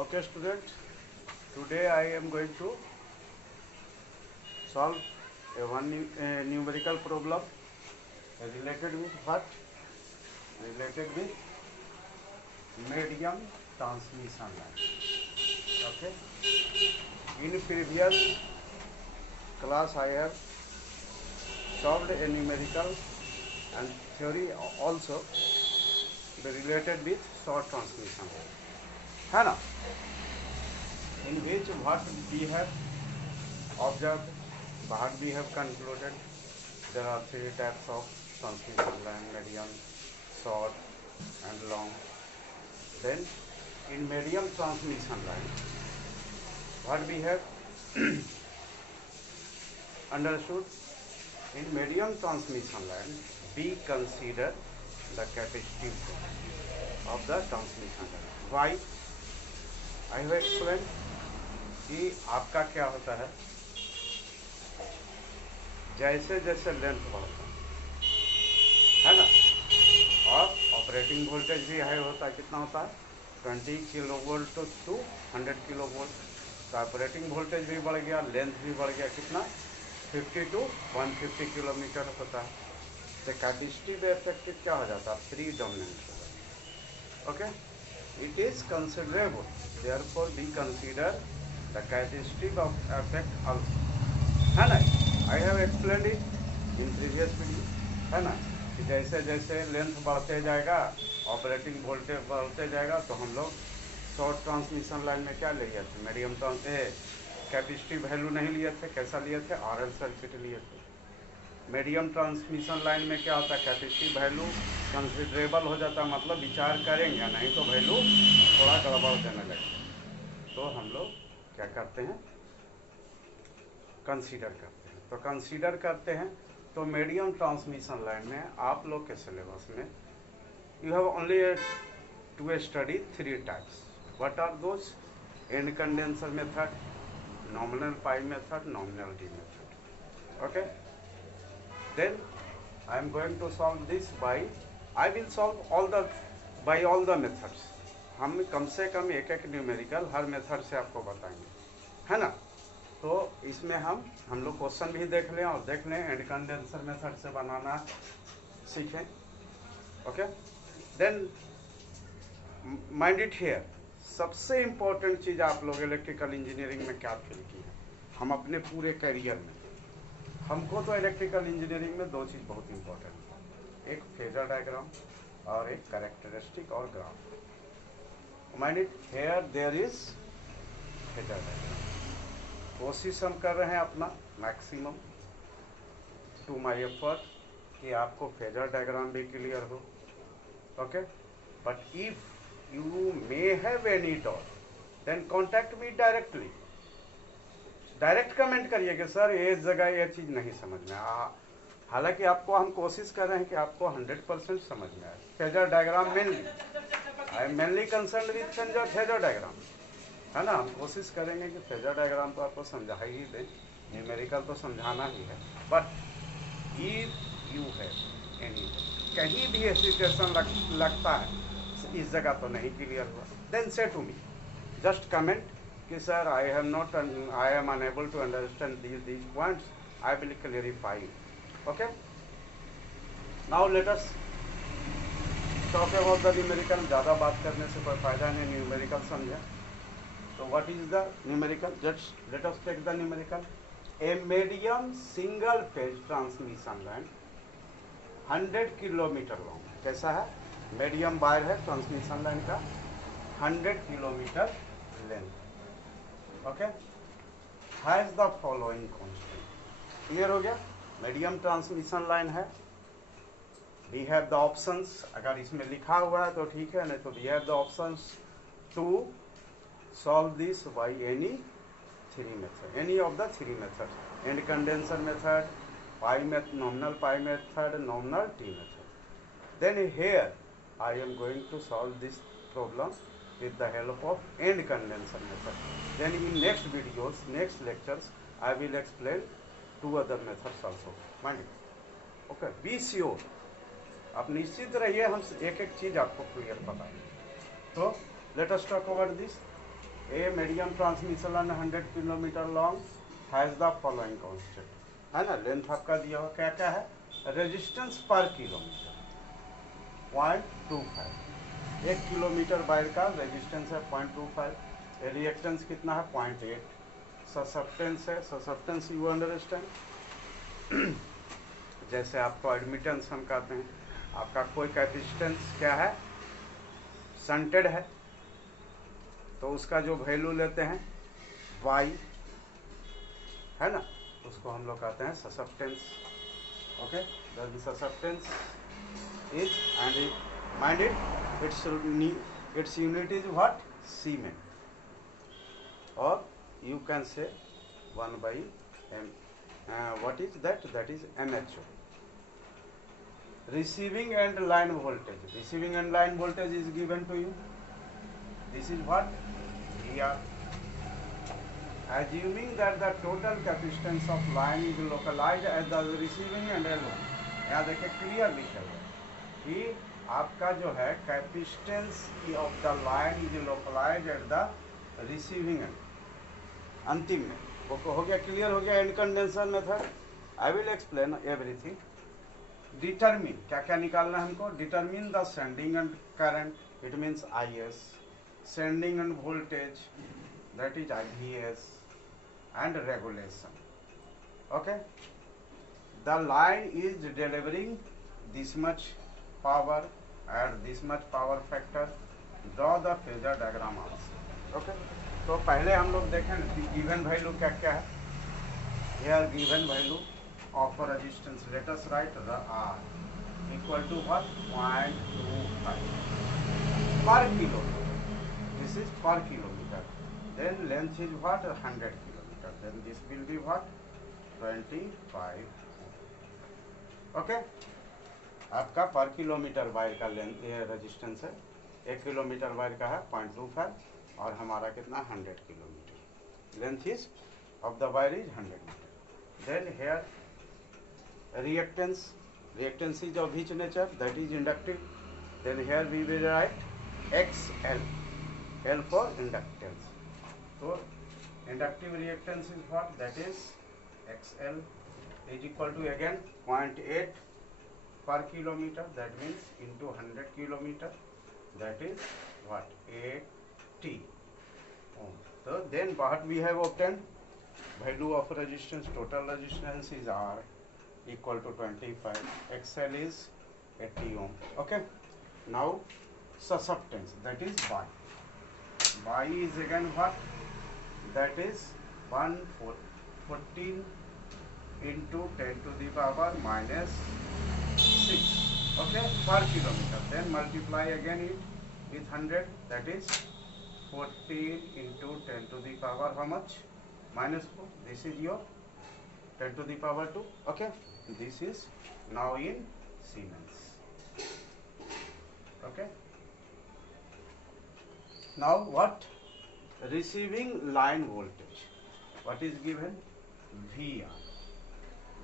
Okay, students, today I am going to solve a numerical problem related with what? Related with medium transmission line. Okay. In previous class I have solved a numerical and theory also related with short transmission line. है ना? In which what we have observed, what we have concluded, there are three types of transmission line: medium, short and long. Then in medium transmission line, what we have understood, in medium transmission line we consider the capacitive of the transmission line. Why? I have explained कि आपका क्या होता है, जैसे जैसे length बढ़ता है ना, और ऑपरेटिंग वोल्टेज भी हाई होता है. कितना होता है? 20 kilo volt to 100 kilo volt. तो ऑपरेटिंग वोल्टेज भी बढ़ गया, लेंथ भी बढ़ गया. कितना? 50 टू 150 किलोमीटर होता है. तो कैपेसिटिव इफेक्ट क्या हो जाता है? प्रीडोमिनेंट हो जाता है. Okay, it is considerable, therefore we consider the capacitive of effect also. है ना? I have explained it in previous video. है ना कि जैसे जैसे लेंथ बढ़ते जाएगा, ऑपरेटिंग वोल्टेज बढ़ते जाएगा, तो हम लोग शॉर्ट ट्रांसमिशन लाइन में क्या लिए थे? मीडियम कैपेसिटिव वैल्यू नहीं लिए थे. कैसा लिए थे? RL सर्किट लिए थे. मीडियम ट्रांसमिशन लाइन में क्या होता है? कैपेसिटिव वैल्यू कंसिडरेबल हो जाता है, मतलब विचार करेंगे, नहीं तो वैल्यू थोड़ा गड़बड़ देने लगेगा. तो हम लोग क्या करते हैं? कंसीडर करते हैं. तो कंसीडर करते हैं तो मीडियम ट्रांसमिशन लाइन में आप लोग के सिलेबस में you have only to study three types. What are those? End condenser method, nominal pi method, nominal T method. Okay, then I am going to solve this by, I will solve by all the methods. हम कम से कम एक एक numerical हर method से आपको बताएंगे, है ना? तो इसमें हम लोग क्वेश्चन भी देख लें और देख लें एंड कंडेंसर मेथड से बनाना सीखें. Okay, then mind it here, सबसे इम्पोर्टेंट चीज़ आप लोग इलेक्ट्रिकल इंजीनियरिंग में क्या फील की है? हम अपने पूरे करियर में, हमको तो इलेक्ट्रिकल इंजीनियरिंग में दो चीज़ बहुत इंपॉर्टेंट है, एक फेजर डायग्राम और एक कैरेक्टरिस्टिक और graph. Mind it here there is phasor diagram. कोशिश हम कर रहे हैं अपना मैक्सिमम टू माय एफर्ट कि आपको फेजर डायग्राम भी क्लियर हो. Okay, but if you may have any doubt then contact me directly. Direct comment करिए कि सर ये जगह ये चीज़ नहीं समझ में आ. हालांकि आपको हम कोशिश कर रहे हैं कि आपको 100% समझ में आए. Phasor diagram mainly, I am mainly concern with phasor diagram, है ना? हम कोशिश करेंगे कि फेजर डायग्राम तो आपको समझा ही दें, न्यूमेरिकल तो समझाना ही है. But if you have any, कहीं भी हेसिटेशन लगता है इस जगह तो नहीं क्लियर हुआ, देन से टू मी, जस्ट कमेंट कि sir I am unable to understand these points. I will clarify it. Okay. Now let us talk about the numerical. ज़्यादा बात करने से कोई फायदा नहीं, न्यूमेरिकल समझे. तो what is the numerical? Just let us take the numerical. A medium single phase transmission line 100 kilometre long. कैसा है? मीडियम वायर है ट्रांसमिशन लाइन का, 100 kilometre length. Okay, has the following constant. Clear हो गया? Medium transmission line है. We have the options, अगर इसमें लिखा हुआ है तो ठीक है, नहीं तो we have the options to solve this by any three method, any of the three method. End condenser method, nominal pi method, nominal T method. Then here I am going to solve this problem with the help of end condenser method. Then in next videos, next lectures, I will explain two other methods also. Mind it. Okay, be sure. आप निश्चित रहिए, हम एक एक चीज आपको clear बताएंगे. तो let us talk about this. A medium transmission line 100 kilometre long has the following constant, है ना, लेंथ आपका दिया हुआ क्या क्या है, रेजिस्टेंस पर किलोमीटर 0.25, 1 किलोमीटर वायर का रेजिस्टेंस है 0.25, रिएक्टेंस कितना है 0.8, ससेप्टेंस है, ससेप्टेंस यू अंडरस्टैंड, जैसे आपको एडमिटेंस हम कहते हैं, आपका कोई कैपेसिटेंस क्या है, शंटेड है, तो उसका जो वैल्यू लेते हैं वाई, है ना, उसको हम लोग कहते हैं susceptance. Okay, the susceptance is and mind it, its unit is what, siemens, और you can say 1/m, what is that, that is MHO. Receiving and line voltage, receiving and line voltage is given to you, this is what, VR. Assuming that the total capacitance of line is localized at the receiving end L1, यहाँ देखिए clear लिखा हुआ है कि आपका जो है capacitance of the line is localize at the receiving end, अंतिम में वो हो गया, क्लियर हो गया in condenser method. I will explain everything. Determine क्या क्या निकालना है हमको, determine the sending end current, it means IS, sending end voltage that is IVS, and regulation. Okay, the line is delivering this much power at this much power factor, draw the phasor diagram also. Okay, तो पहले हम लोग देखें given value क्या क्या है, here given value of resistance, let us write the R equal to what, 0.25 per kilometer, this is per kilometer, then length is what, 100 kilometer, then this will be what, 25. Okay, आपका पर kilometre wire का length resistance है, 1 kilometre wire का है 0.25 और हमारा कितना 100 kilometre, length is of the wire is 100 metre. Then here reactance, reactance is of which nature, that is inductive, then here we will write XL, L for inductance, तो inductive reactance is what, that is XL is equal to again 0.8 per kilometer, that means into 100 kilometer, that is what, 80 ohm. So then what we have obtained, value of resistance, total resistance is R equal to 25, XL is 80 ohm. Okay, now susceptance, that is Y. Y is again what, that is 114 into 10 to the power minus 6, okay, per kilometer, then multiply again it with 100, that is 14 into 10 to the power how much, minus 4, this is your 10 to the power 2, okay, this is now in Siemens. Okay, now what, receiving line voltage, what is given, VR.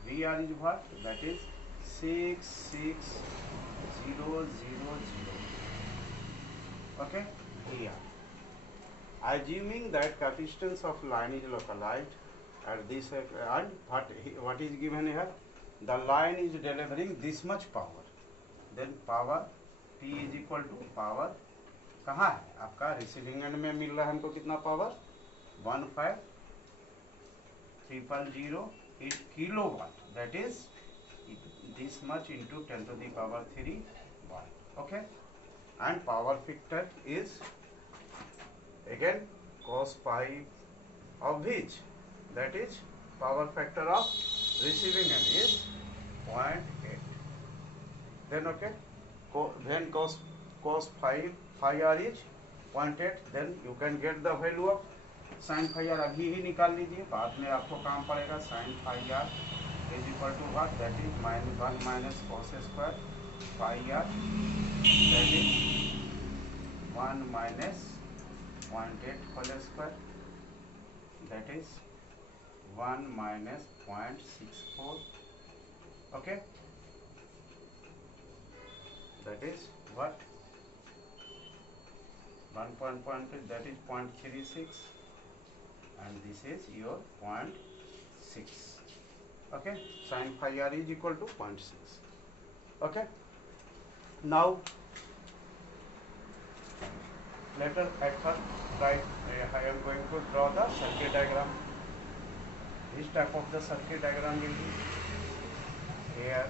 VR is what, that is 66000, okay, VR. Assuming that capacitance of line is localized at this, and what is given here, the line is delivering this much power, then power P is equal to power कहाँ है आपका, receiving end में मिल रहा है हमको कितना power, 15300 kilowatt, that is this much into 10 to the power 3 watt, okay, and power factor is again cos pi of which, that is power factor of receiving end is 0.8, then okay, then cos phi r is 0.8, then you can get the value of sin phi r, अभी ही निकाल लीजिए, बाद में आपको काम पड़ेगा, sin phi r is equal to what, that is -1 minus cos square phi r, that is 1 minus 0.8 whole square, that is 1 minus 0.64, okay, that is what, 1 point, that is 0.36, and this is your 0.6. Okay, sin phi r is equal to 0.6. Okay, now let us at first write. I am going to draw the circuit diagram. This type of the circuit diagram will be here.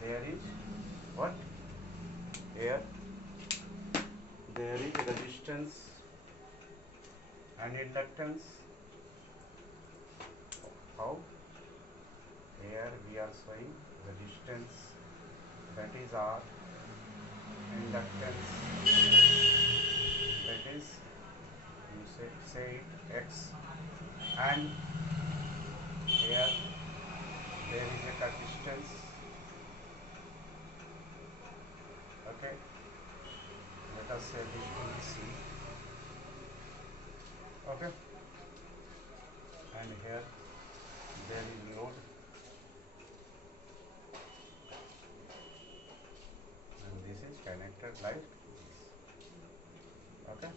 There is what? Here there is resistance and inductance. How? Here we are showing resistance, that is R, inductance, that is, you say it X, and here there is a capacitance. Okay, let us say this one is C. Okay, and here there is load, and this is connected like this. Okay,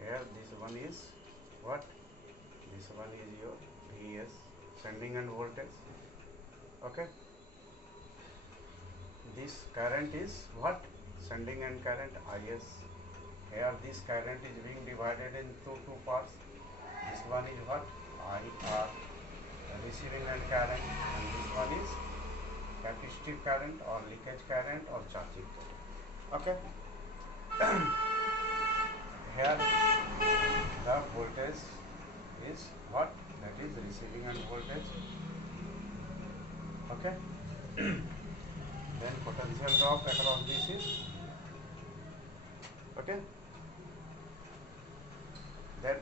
here this one is what? This one is your VS, sending end voltage. Okay, this current is what? Sending end current, IS. Here this current is being divided into two parts. This one is what? IR, receiving end current, and this one is capacitive current or leakage current or charging current. Okay. Here the voltage is what? That is receiving end voltage. Okay. Then potential drop across this is, okay. Then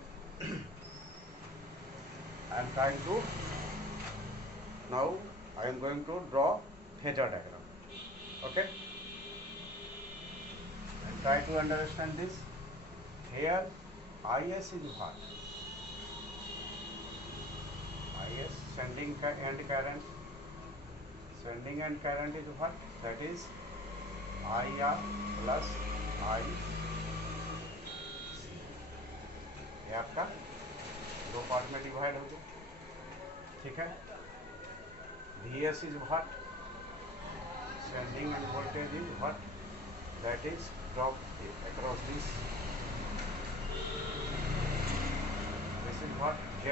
I am trying to, now I am going to draw phasor diagram. Okay, and try to understand this. Here IS is what? IS, sending end current. Sending end current is what? That is IR plus I. ये आपका दो part में divide हो गया. ठीक है. VS is what? Sending end voltage is what? That is drop across this. This is what? Z.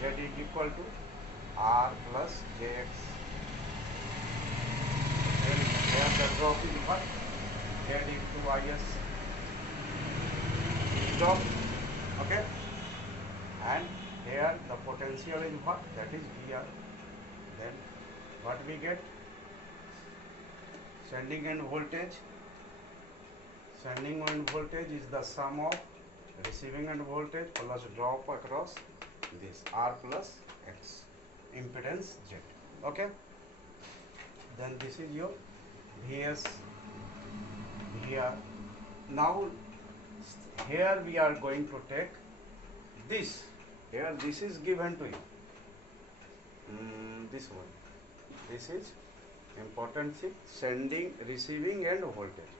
Z is equal to R plus JX. Then here the drop is what? Z into IS. Drop. Okay. And here the potential is what? That is VR. Then what we get? Sending end voltage. Sending end voltage is the sum of receiving end voltage plus drop across this R plus X. Impedance Z. Okay. Then this is your VS, VR. Now here we are going to take this. Here this is given to you. This one. This is important thing. Sending, receiving and voltage.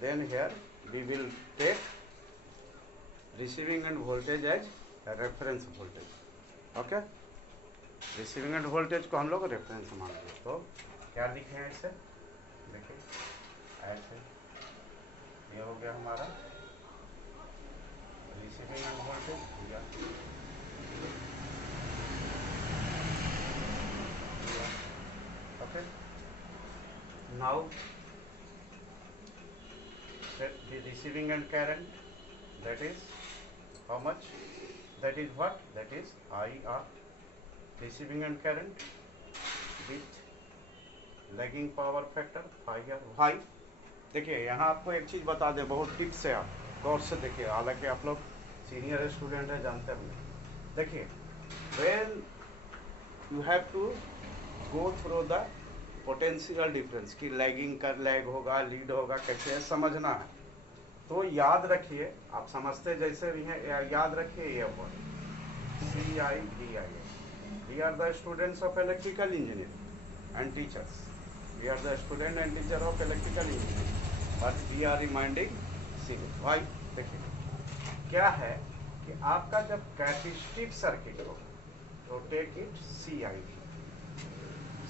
Then here we will take receiving end voltage as a reference voltage. Okay. Receiving end voltage को हम लोग reference मानेंगे. तो क्या लिखे हैं इसे? देखिए ऐसे, ये हो गया हमारा receiving end voltage. Okay. Now the receiving end current, that is how much? That is what? That is IR, receiving end current with lagging power factor phi r. Why? देखिए यहाँ आपको एक चीज़ बता दें, बहुत टिप से आप गौर से देखिए, हालांकि आप लोग सीनियर स्टूडेंट है, जानते हैं. देखिए when you have to go through the potential difference की लैगिंग कर लैग होगा, लीड होगा, कैसे समझना है. तो याद रखिए, आप समझते जैसे भी हैं, याद रखिए ये word CIDIA. We are the students of electrical engineering and teachers. We are the student and teacher of electrical engineering. But we are reminding series. भाई देखिए क्या है कि आपका जब कैपेसिटिव सर्किट हो तो take it C I V,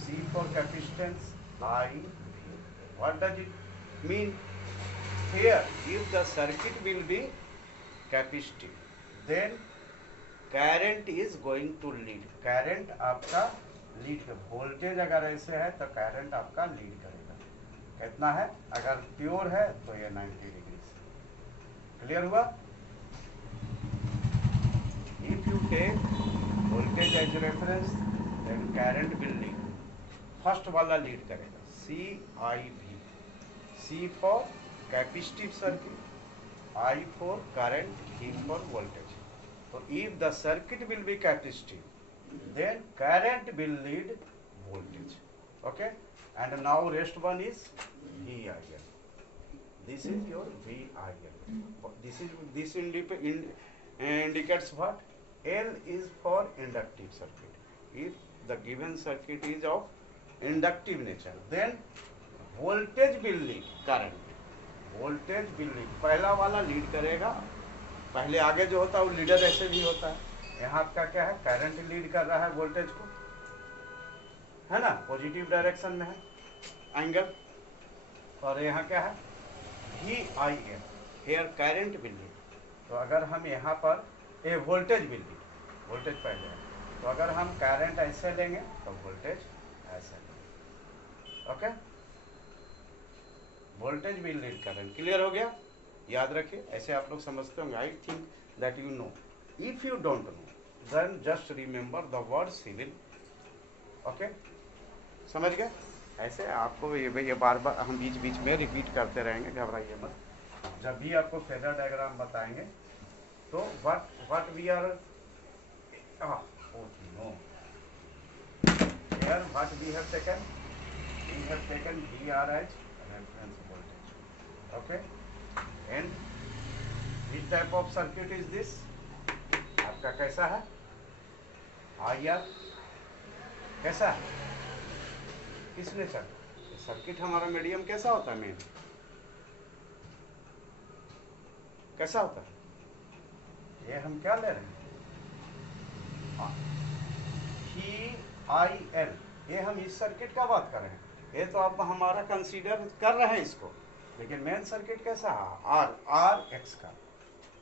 C for capacitance, I V. What does it mean? Here, if the circuit will be capacitive, then current is going to lead. Current आपका लीड कर, voltage अगर ऐसे है तो current आपका lead करेगा। कितना है? अगर प्योर है तो ये 90 डिग्री से। क्लियर हुआ? If you take voltage as reference, then current will lead. First वाला लीड करेगा C I V, C for capacitive circuit, I for current, E for voltage. तो if the circuit will be capacitive then current will lead voltage. Okay, and now rest one is V I L, this is your V I L, this indicates what? L is for inductive circuit. If the given circuit is of inductive nature, then voltage will lead current, voltage will lead। पहला वाला lead करेगा, पहले आगे जो होता है वो leader ऐसे भी होता है। यहाँ आपका क्या है? करंट लीड कर रहा है वोल्टेज को, है ना, पॉजिटिव डायरेक्शन में है एंगल। और यहाँ क्या है? V I L, here current will lead. तो अगर हम यहाँ पर a voltage will lead, voltage पहले है, तो अगर हम करंट ऐसे लेंगे तो वोल्टेज ऐसे लेंगे। Okay, voltage will lead current. Clear हो गया? याद रखिए, ऐसे आप लोग समझते होंगे। I think that you know. If you don't know then just remember the word civil. Okay, समझ गए? ऐसे आपको ये बार बार हम बीच बीच में रिपीट करते रहेंगे, घबराइए मत। जब भी आपको फेजर डायग्राम बताएंगे तो what we are know here, what we have taken, we have taken VR as reference voltage. Okay, and which type of circuit is this? आपका कैसा है? IR कैसा है? किस नेचर? सर्किट हमारा मीडियम कैसा होता है? मेन कैसा होता है? ये हम क्या ले रहे हैं? VIL, ये हम इस सर्किट का बात कर रहे हैं। ये तो आप हमारा कंसीडर कर रहे हैं इसको, लेकिन मेन सर्किट कैसा है? आर एक्स का।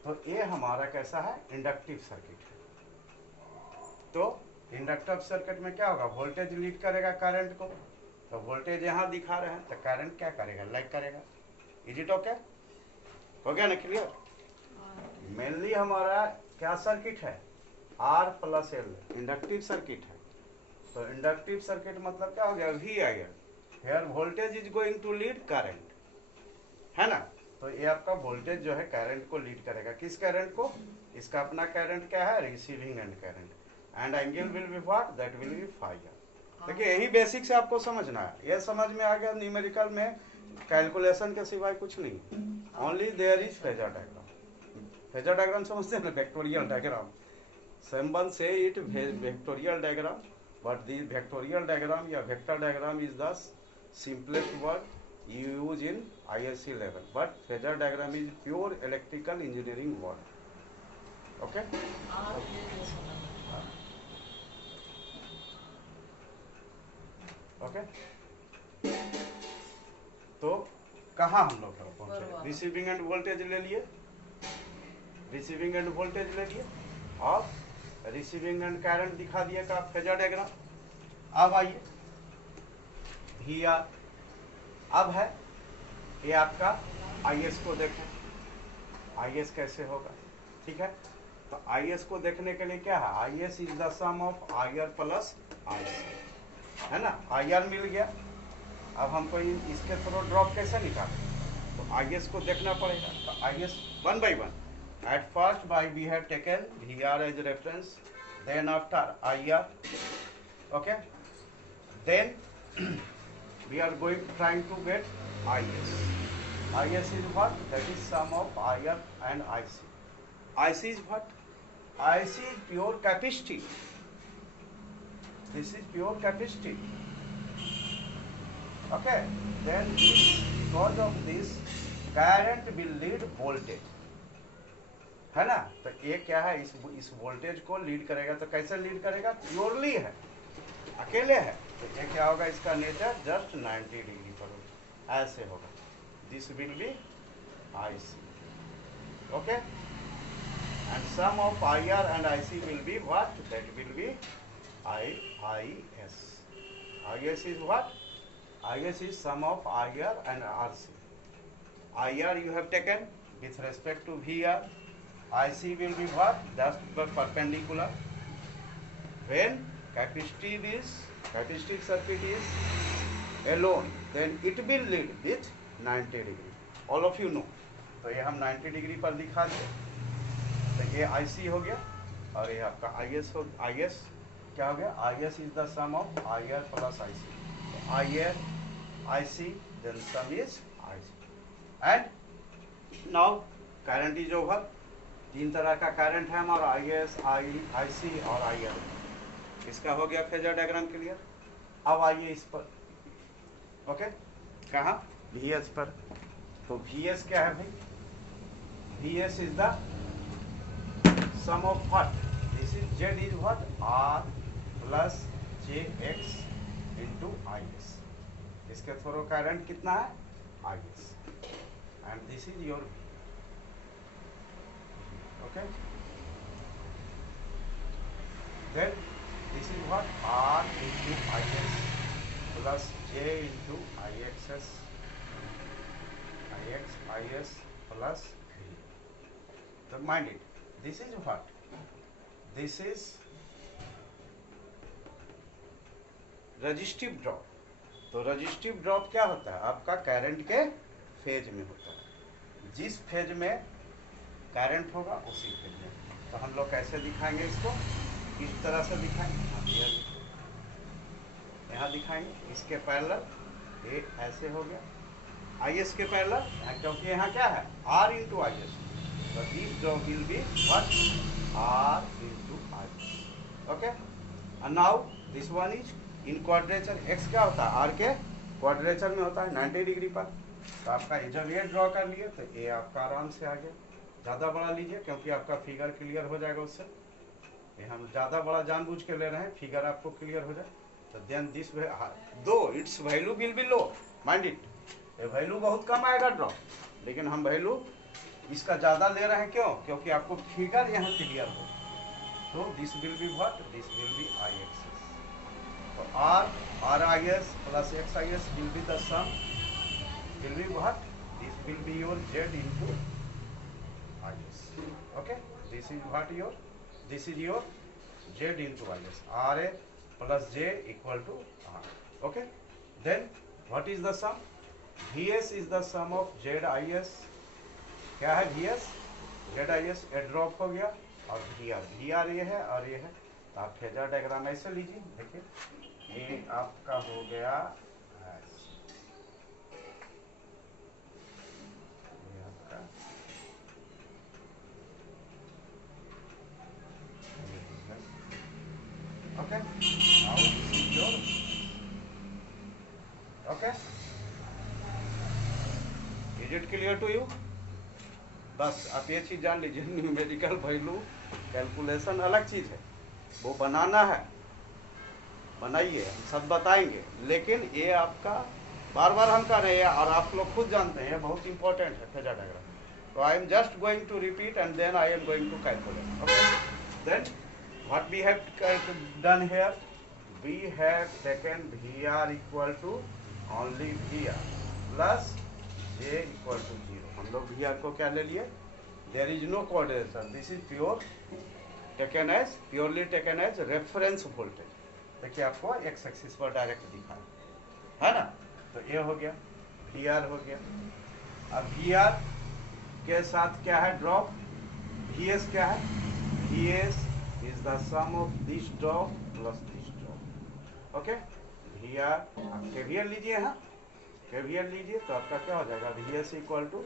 तो ये हमारा कैसा है? इंडक्टिव सर्किट है। तो इंडक्टिव सर्किट में क्या होगा? वोल्टेज लीड करेगा करंट को। तो वोल्टेज यहाँ दिखा रहे हैं तो करंट क्या करेगा? लाइक करेगा। Is it okay? हो गया ना क्लियर? मेनली हमारा क्या सर्किट है? R plus L, inductive circuit है। तो इंडक्टिव सर्किट मतलब क्या हो गया? V I L, here voltage is going to lead current, है ना। तो ये आपका वोल्टेज जो है करंट को लीड करेगा। किस करंट को? इसका अपना करंट क्या है? Receiving end current, end angle will be what? That will be phi. देखिए यही बेसिक से आपको समझना है। ये समझ में आ गया? न्यूमेरिकल में कैलकुलेशन के सिवाय कुछ नहीं, only there is phasor diagram. Phasor diagram समझते हैं ना? वेक्टोरियल डायग्राम, सिंबल से it vectorial diagram, but the vectorial diagram या vector diagram is the simplest word you use in ISC level, but phasor diagram is pure electrical engineering word. Okay? Okay? तो कहाँ हम लोग पहुँचे? Receiving end voltage ले लिए, receiving end voltage ले लिए, और रिसीविंग एंड करंट दिखा दिया का फेजर डायग्राम। अब आइए वी आर, अब है ये आपका IS को देखें। IS कैसे होगा? ठीक है, तो IS को देखने के लिए क्या है? IS is the sum of IR plus IC, है ना। IR मिल गया, अब हमको इसके थ्रू ड्रॉप कैसे निकालें? तो IS को देखना पड़ेगा। तो IS one by one. At first we have taken VR as reference, then after IR, okay, then we are trying to get IS. IS is what? That is sum of IR and IC. IC is what? IC is pure capacity. This is pure capacity. Okay, then because of this current will lead voltage, है ना। तो ये क्या है, इस voltage को lead करेगा। तो कैसे लीड करेगा, प्योरली है, अकेले है। तो ये क्या होगा, इसका नेचर जस्ट 90 डिग्री पर होगा, ऐसे होगा। This will be IC, okay, and sum of IR and IC will be what, that will be IS. IS is what, IS is sum of IR and RC. IR you have taken with respect to VR, IC will be what, just perpendicular. When capacitive circuit is alone, then it will lead with 90 degree, all of you know. तो ये हम 90 degree पर दिखा दिए। तो ये IC हो गया, और ये आपका IS हो, IS क्या हो गया, IS is the sum of IR plus IC. तो IR IC then sum is IC. And now current is over. तीन तरह का करंट है हमारा, IS, IC और IR। इसका हो गया फेजर डायग्राम क्लियर। अब आइए इस पर, ओके, कहाँ, VS पर। तो VS क्या है भाई, VS is the sum of what, this is Z is what, R plus JX into IS। इसके थ्रू करंट कितना है, IS, and this is your V, okay, then this is what, R into IS plus J into IXS, IS plus V. So mind it, this is what, this is resistive drop. तो resistive drop क्या होता है, आपका current के phase में होता है। जिस फेज में करंट होगा उसी फेज में। तो हम लोग कैसे दिखाएंगे इसको, किस तरह से दिखाएंगे, यहाँ दिखाएंगे, इसके पैरेलल ये ऐसे हो गया, IS के पैरेलल, क्योंकि यहाँ क्या है, R into IS। तो this drop will be what, R into IS, okay. And now this one is in quadrature. X क्या होता है, R के क्वाड्रेचर में होता है 90 डिग्री पर। तो आपका जब ये ड्रॉ कर लिए तो ये आपका आराम से आ गया। ज़्यादा बड़ा लीजिए क्योंकि आपका फिगर क्लियर हो जाएगा उससे। ये हम ज़्यादा बड़ा जानबूझ के ले रहे हैं, फिगर आपको क्लियर हो जाए। तो देन दिस दो it's value will be low, mind it, ये वैल्यू बहुत कम आएगा ड्रॉप, लेकिन हम वैल्यू इसका ज़्यादा ले रहे हैं। क्यों, क्योंकि आपको फिगर यहाँ क्लियर हो। तो this will be what, this will be IX। तो RIS plus XIS will be the sum, will be what, this will be your Z into IS, okay, this is what your, this is your Z into IS, RA plus J equal to R, okay। Then what is the sum, VS is the sum of ZIS, क्या है VS, ZIS ए drop हो गया, और VR ये है और ये है। तो आप फेजर डायग्राम ऐसे लीजिए, देखिए ये आपका हो गया ये आपका, okay, okay, is it clear to you. बस आप ये चीज़ जान लीजिए, न्यूमेरिकल वैल्यू कैलकुलेशन अलग चीज़ है, वो बनाना है, बनाइए, हम सब बताएंगे, लेकिन ये आपका बार बार हम कर रहे हैं और आप लोग खुद जानते हैं, बहुत इंपॉर्टेंट है फेजर डायग्राम। तो I am just going to repeat and then I am going to calculate, okay. Then what we have done here, we have taken VR equal to only VR plus J equal to 0। हम लोग VR को क्या ले लिए, there is no coordination, this is pure taken as, purely taken as reference voltage. देखिए आपको x axis पर direct दिखा है ना। तो ये हो गया, VR हो गया। अब VR के साथ क्या है ड्रॉप, VS क्या है, VS is the sum of this drop plus this drop, okay. VR आप KVL लीजिए, यहाँ KVL लीजिए तो आपका क्या हो जाएगा, VS equal to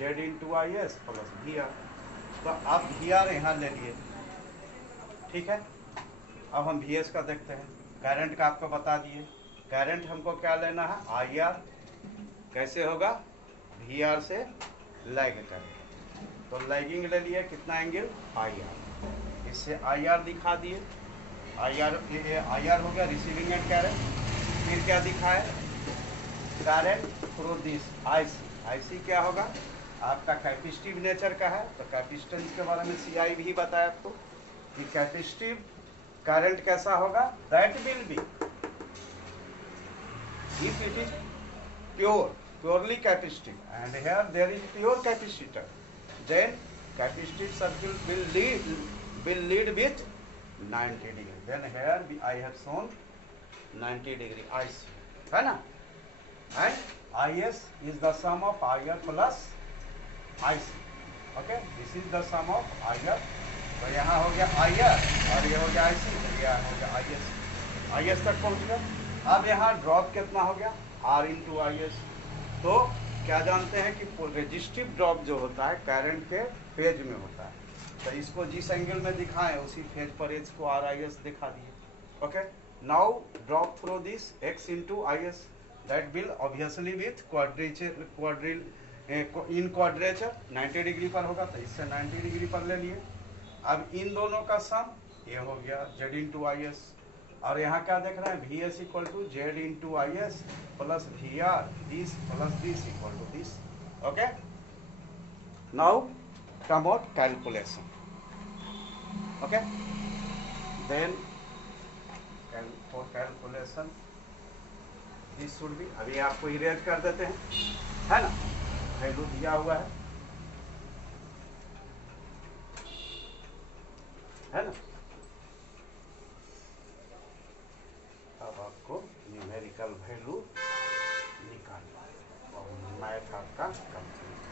Z into IS plus VR। तो आप VR यहाँ ले लिए, ठीक है। अब हम VS का देखते हैं, करंट का आपको बता दिए। करंट हमको क्या लेना है, IR कैसे होगा, वी आर से लैग करेगा। तो लैगिंग ले लिए कितना एंगल आई आर, इससे आई आर दिखा दिए। आई आर हो गया रिसीविंग एंड करंट। फिर क्या दिखा है current through this I C. I सी क्या होगा आपका कैपेसिटिव नेचर का है, तो कैपेसिटेंस के बारे में सी आई भी बताया आपको कि कैपेसिटिव करंट कैसा होगा, that will B if it is purely capacitive, and here there is pure capacitor, then capacitive circuit will lead with 90 degree. Then here I have shown 90 degree IC, है ना, and IS is the sum of IR plus IC. Okay, this is the sum of IR. तो यहाँ हो गया IR और ये हो गया IC, तो यह हो गया IS, IS तक पहुँच गया। अब यहाँ ड्रॉप कितना हो गया R इंटू आई एस। तो क्या जानते हैं कि रेजिस्टिव ड्रॉप जो होता है करंट के फेज में होता है, तो इसको जिस एंगल में दिखाएं उसी फेज पर एच को आर आई एस दिखा दिए। Okay, now drop through this x into I S, that will obviously with क्वाड्रिल इन क्वाड्रेचर 90 डिग्री पर होगा, तो इससे 90 डिग्री पर ले लिए। अब इन दोनों का सम ये हो गया z इंटू आई एस, और यहाँ क्या देख रहे हैं V S equal to Z into I S plus V R this plus this equal to this. Okay, now come out calculation. Okay, then for calculation this should be, अभी आपको erase कर देते हैं, है ना, वैल्यू दिया हुआ है ना। अब आपको न्यूमेरिकल वैल्यू निकालना और मैथ आपका complete.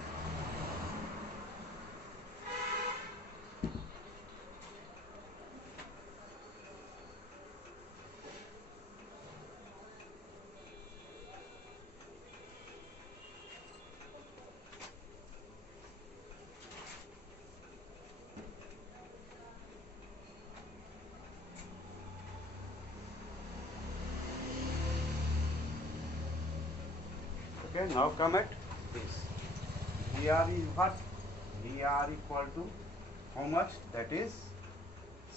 Okay, now come at this. VR is what? VR equal to how much? That is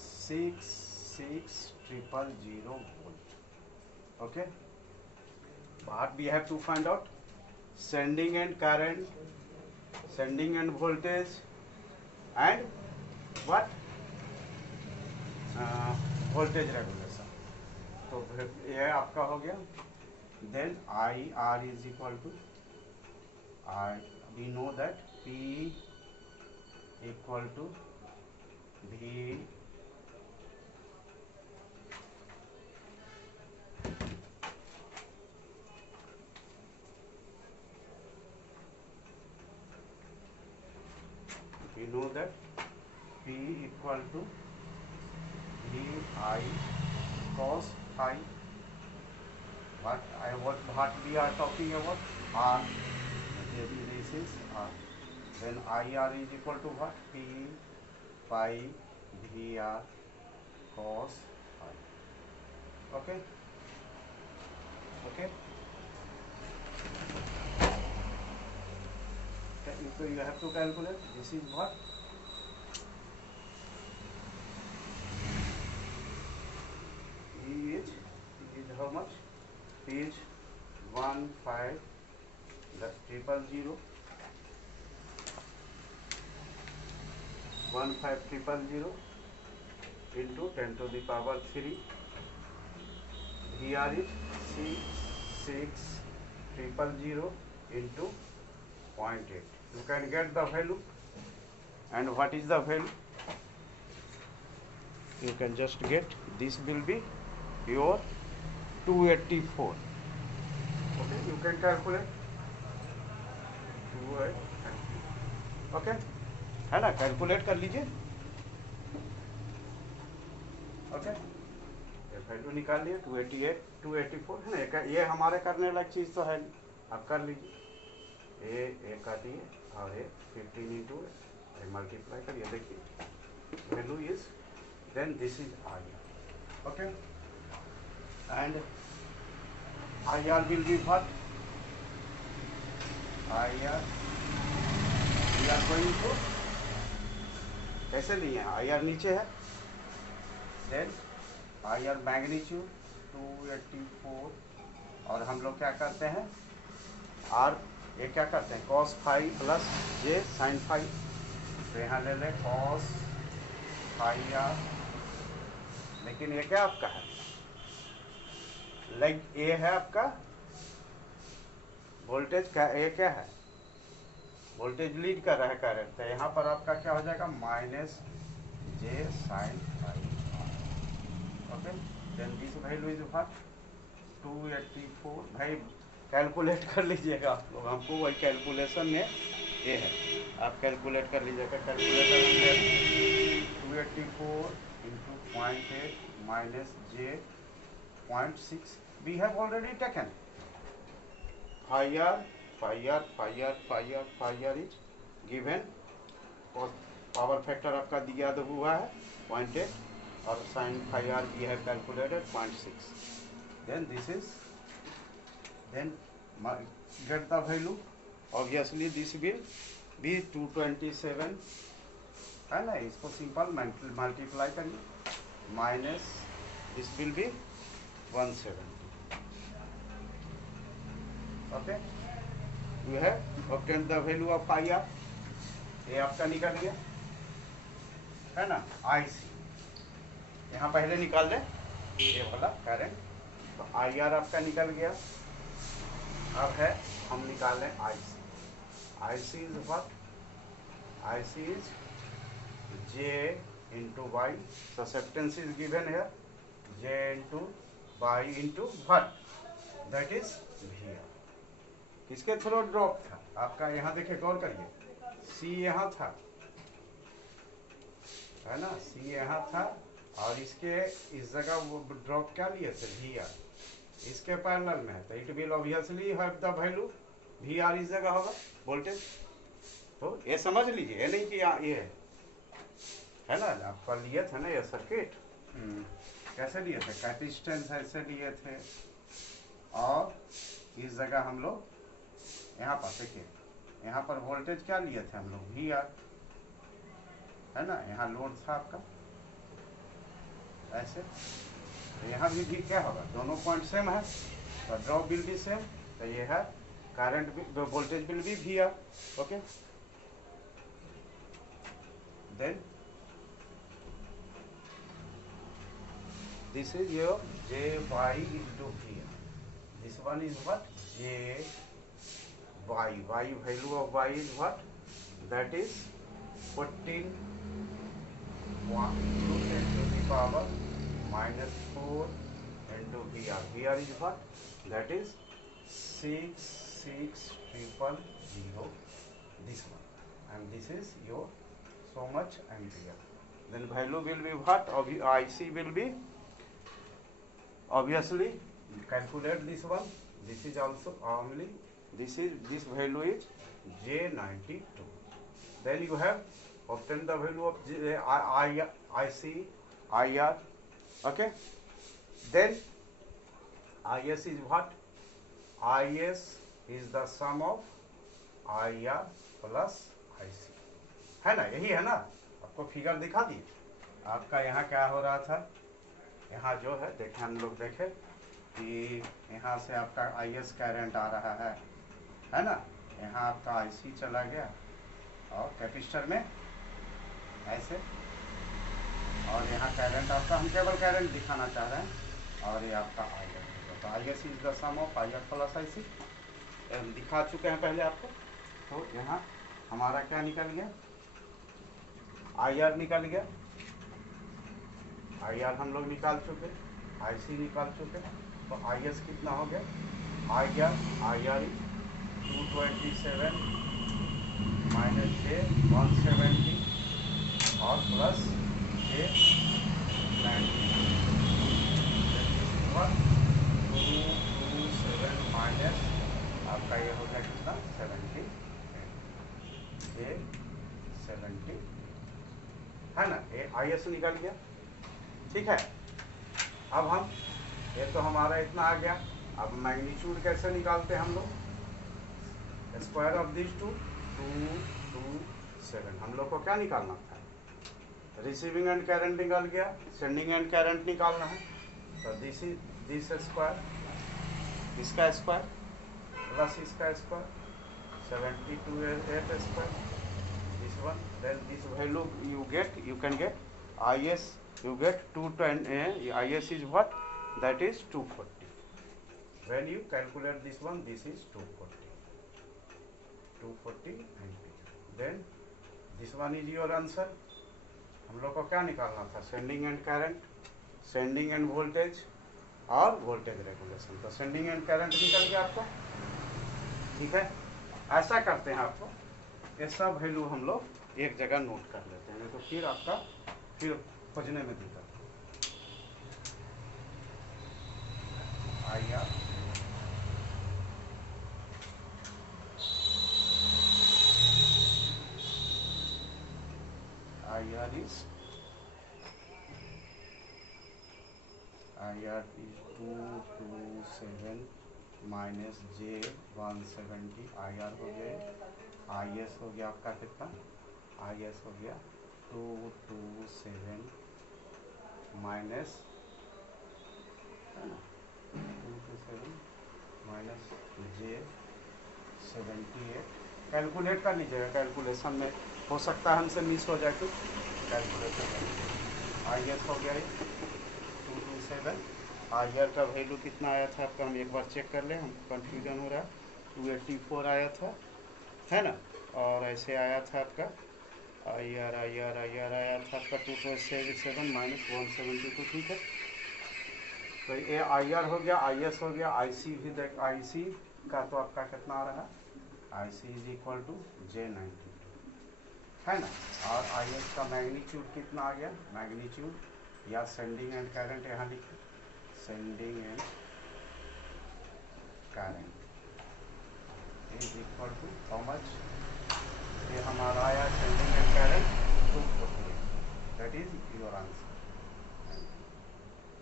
66000 volt. Okay. What we have to find out? Sending end current, sending end voltage, and what? Voltage regulation. तो यह आपका हो गया। Then IR is equal to we know that P equal to V equal to VI cos phi. What we are talking about R, this is R. Then IR is equal to what? P pi VR cos phi. Okay. Okay. So you have to calculate. This is what? E is how much? Is 1500 into 10 to the power 3. VR is 66000 into 0.8. You can get the value. And what is the value? You can just get, this will be your 284. Okay, you can calculate 284. Okay, है ना, calculate कर लीजिए। Okay, ये value निकाल लिए 288 284 है ना। ये हमारे करने लायक चीज़ तो है, आप कर लीजिए। ए काटिए और ये 15 इंटू मल्टीप्लाई करिए, देखिए value is, then this is I R. Okay, and IR will be what? I R V R going to कैसे लिए हैं, आई आर नीचे है, देन आई आर मैग्नीट्यूड 284 और हम लोग क्या करते हैं आर ये क्या करते हैं cos फाइव प्लस जे साइन फाइव, तो यहाँ ले लें cos फाइव आर, लेकिन ये क्या आपका है लेग ए है आपका वोल्टेज का, ए क्या है वोल्टेज लीड कर रहा है करंट, तो यहाँ पर आपका क्या हो जाएगा minus J sine phi, okay, then this value is what 284, भाई कैलकुलेट कर लीजिएगा आप लोग, हमको वही कैलकुलेशन में ये है, आप कैलकुलेट कर लीजिएगा, कैलकुलेटर में 284 into 0.8 minus J 0.6 we have already taken phi R is given, power factor आपका दिया तो हुआ है 0.8 और sine phi R we have calculated 0.6, then this is then get the value, obviously this will be 227 है ना, इसको सिंपल मल्टीप्लाई करिए minus this will be 170, okay, you have obtain the value of I R, ये आपका निकल गया है ना, आई सी यहाँ पहले निकाल लें ये वाला करंट, तो आई आर आपका निकल गया, अब है हम निकाल लें I C, I C is what, I C is J into Y, susceptance is given here J into Y into what that is V R, किसके थ्रू ड्रॉप था आपका, यहाँ देखिए गौर करिए सी यहाँ था है ना, सी यहाँ था और इसके इस जगह वो ड्रॉप क्या लिए थे वी आर, इसके पैरेलल में है, तो it will obviously have the value V R इस जगह होगा वोल्टेज, तो ये समझ लीजिए, ये नहीं कि ये है ना, आपका लिए थे ना ये सर्किट, कैसे लिए थे कैपेसिटेंस ऐसे लिए थे और इस जगह हम लोग यहाँ पर देखिए यहाँ पर वोल्टेज क्या लिए थे हम लोग वी आर है ना, यहाँ लोड था आपका ऐसे, तो यहाँ भी क्या होगा दोनों पॉइंट सेम है, तो ड्रॉप विल बी सेम, तो ये है current voltage will be V R, okay, then this is your jy into here, this one is what jy, y value of y is what, that is 14 1 into 10 to the power minus 4 into VR is what, that is 66000, this one, and this is your so much ampere, then value will be what, IC will be obviously calculate this one, this is also only this value is J92, then you have obtained the value of IC IR, okay, then IS is what, IS is the sum of IR plus IC, है ना, यही है ना, आपको figure दिखा दी, आपका यहाँ क्या हो रहा था, यहाँ जो है देखें हम लोग देखें कि यहाँ से आपका IS करंट आ रहा है ना, यहाँ आपका IC चला गया और कैपेसिटर में ऐसे, और यहाँ करंट आपका हम केवल करंट दिखाना चाह रहे हैं, और ये आपका IR, तो IS is the sum of IR plus IC, दिखा चुके हैं पहले आपको, तो यहाँ हमारा क्या निकल गया IR निकल गया, IR हम लोग निकाल चुके, IC निकाल चुके, तो IS कितना हो गया, IR 227 माइनस J 170 और प्लस J 227 माइनस आपका ये हो गया कितना 70 J 70 है ना, ये IS निकल गया, ठीक है, अब हम ये तो हमारा इतना आ गया, अब मैग्नीट्यूड कैसे निकालते हैं हम लोग, स्क्वायर ऑफ दिस 2 7। हम लोग को क्या निकालना था? रिसीविंग एंड करंट निकल गया, सेंडिंग एंड करंट निकालना है। तो दिस इज दिस स्क्वायर, इसका स्क्वायर प्लस इसका square 72 8 square, this one, then this value you can get is, you get 210, is what? That is 240. When you calculate this one, this is 240 ampere. Then this one is your answer. हम लोग को क्या निकालना था? Sending end current, sending end voltage और voltage regulation. तो sending end current निकल गया आपको, ठीक है। ऐसा करते हैं, आपको ये सब वैल्यू हम लोग एक जगह नोट कर लेते हैं, तो फिर आपका फिर खोजने में दिक्कत। I R is 227 minus J170 IR हो गया, IS हो गया आपका कितना? IS हो गया 227 माइनस 227 माइनस J78। कैलकुलेट कर लीजिएगा, कैलकुलेशन में हो सकता है हमसे मिस हो जाए कुछ, कैलकुलेट कर लीजिए। IS हो गया 227, IR का वैल्यू कितना आया था आपका? हम एक बार चेक कर लें, हमको कन्फ्यूजन हो रहा है। 284 आया था, है ना, और ऐसे आया था आपका IR आया था आपका 227 माइनस 172, ठीक है। तो ये IR हो गया, IS हो गया, IC भी देख, IC का तो आपका कितना आ रहा है? IC is equal to J92, है ना। और IS का मैग्नीट्यूड कितना आ गया? मैग्नीट्यूड या सेंडिंग एंड करंट यहाँ लिखे, sending end current is equal to how much? ये हमारा आया sending end current 248। That is your answer.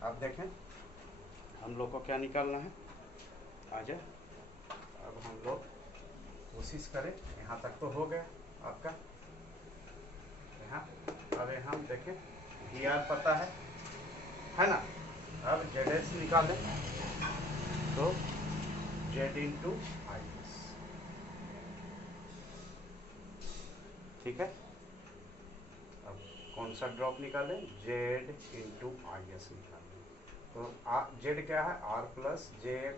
अब देखें हम लोग को क्या निकालना है। आ जाए, अब हम लोग कोशिश करें, यहाँ तक तो हो गया आपका। यहाँ अब यहाँ देखें VR पता है ना। अब ZS निकालें तो Z इंटू IS, ठीक है। अब कौन सा ड्रॉप निकालें? Z इंटू IS निकालें। तो Z क्या है? R plus JX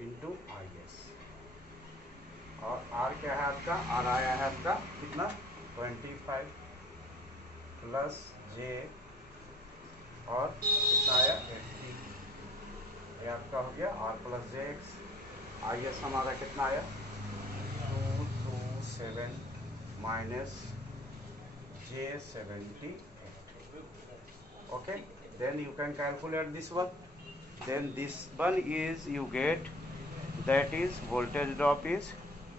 into IS, और R क्या है आपका? R आया है आपका कितना? 25 प्लस J और कितना आया? 80। ये आपका हो गया R प्लस JX। IS हमारा कितना आया? 227 minus J78। Okay, then you can calculate this one. Then this one is you get, that is voltage drop is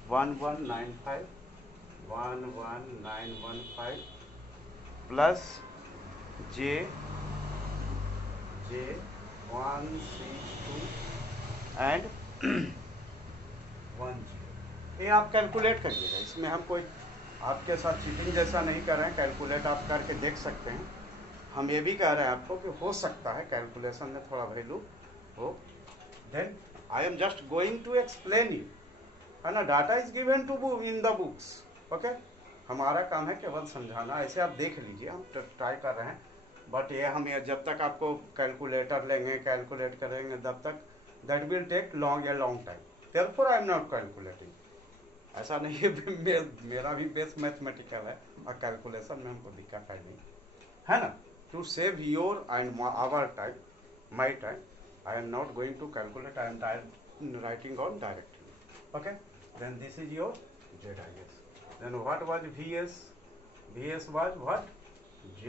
11915 plus J162 and 10। ये आप कैलकुलेट करिएगा, इसमें हम कोई आपके साथ चीटिंग जैसा नहीं कर रहे हैं। कैलकुलेट आप करके देख सकते हैं। हम ये भी कह रहे हैं आपको कि हो सकता है कैलकुलेशन में थोड़ा वैल्यू हो। Then I am just going to explain you, है ना। Data is given to in the books, okay. हमारा काम है केवल समझाना। ऐसे आप देख लीजिए, हम ट्राई कर रहे हैं, बट ये हम जब तक आपको कैलकुलेटर लेंगे, कैलकुलेट करेंगे, तब तक that will take long time. Therefore I am not calculating. ऐसा नहीं है, मेरा भी बेस मैथमेटिकल है और कैलकुलेशन में हमको दिक्कत है नहीं, है ना। To save your and our time, my time, I am not going to calculate, I am writing on directly, okay. Then this is your ZIS. Then what was VS? VS was what? Z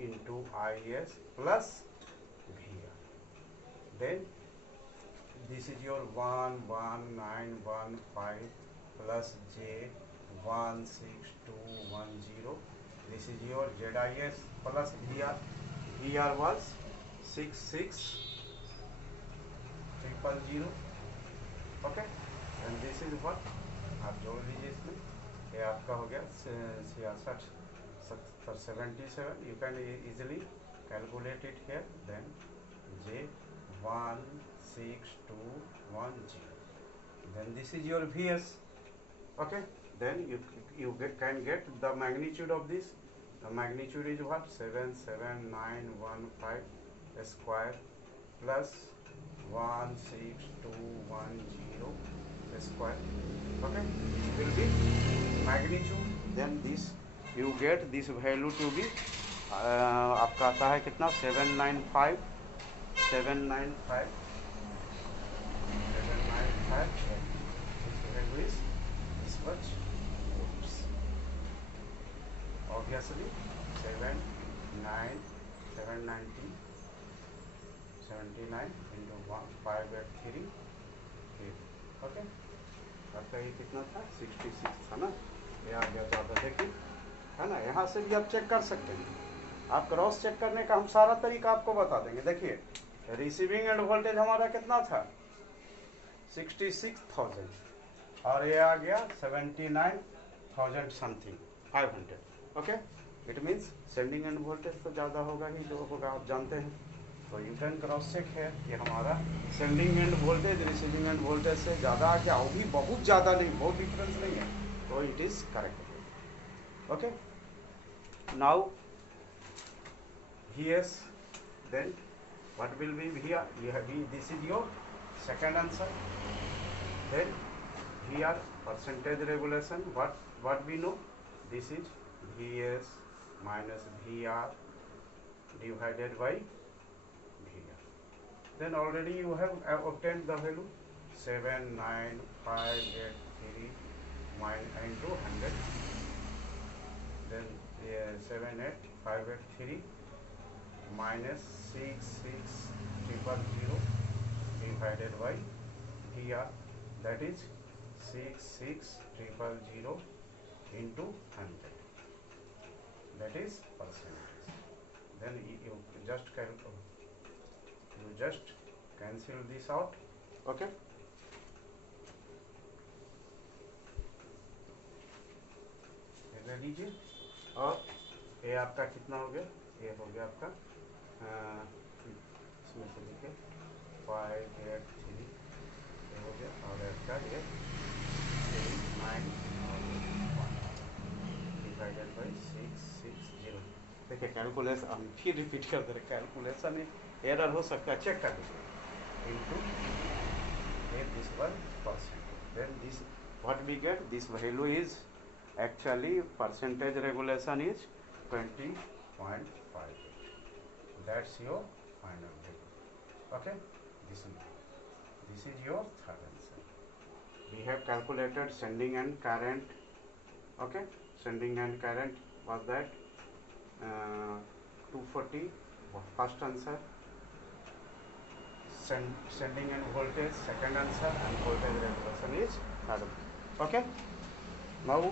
into IS plus VR. Then this is your 11915 plus J16210. This is your ZIS plus VR. VR was 66000. Okay, and this is what, आप जोड़ लीजिए इसमें, ये आपका हो गया 66 70 77. You can easily calculate it here. Then J16210. Then this is your VS. Okay, then you can get the magnitude of this. The magnitude is what? 77915 square plus 16210 square. Okay, this will be magnitude. Then this you get this value to be आपका आता है कितना? 795. This value is this much volts. Obviously 790 79 into 583. Okay, आपका ये कितना था? 66 था ना, ये आ गया ज़्यादा. देखिए है ना, यहाँ से भी आप चेक कर सकते हैं. आप क्रॉस चेक करने का हम सारा तरीका आपको बता देंगे. देखिए रिसीविंग एंड वोल्टेज हमारा कितना था? 66,000 और ये आ गया 79,000 something 500. Okay, it means sending end voltage तो ज़्यादा होगा ही, जो होगा आप जानते हैं. तो यू कैन क्रॉस चेक है कि हमारा sending end voltage receiving end voltage से ज़्यादा आ गया, वो भी बहुत ज़्यादा नहीं, बहुत डिफरेंस नहीं है, तो it is correct. Okay, now VS, then what will be here? This is your second answer. Then here percentage regulation. What we know? This is VS minus VR divided by VR. Then already you have obtained the value 79583 into 100. Then 78583 minus 66000 divided by VR, that is 66000 into 100, that is percentage. Then you just cancel this out. Okay, ले लीजिए. और ये आपका कितना हो गया? ये हो गया आपका इसमें से देखिए 583 हो गया, और आपका ये 9 डिवाइडेड बाई 660. देखिए कैलकुलेशन हम फिर रिपीट कर दे रहे, कैलकुलेशन एरर हो सकता है, चेक कर लीजिए. Into this 1%. Then this what we get, this value is actually percentage regulation is 20.5. That's your final value. Okay, this is your third answer. We have calculated sending end current. Okay, sending end current was that 240, first answer. Sending end voltage second answer, and voltage regulation is third. Okay, now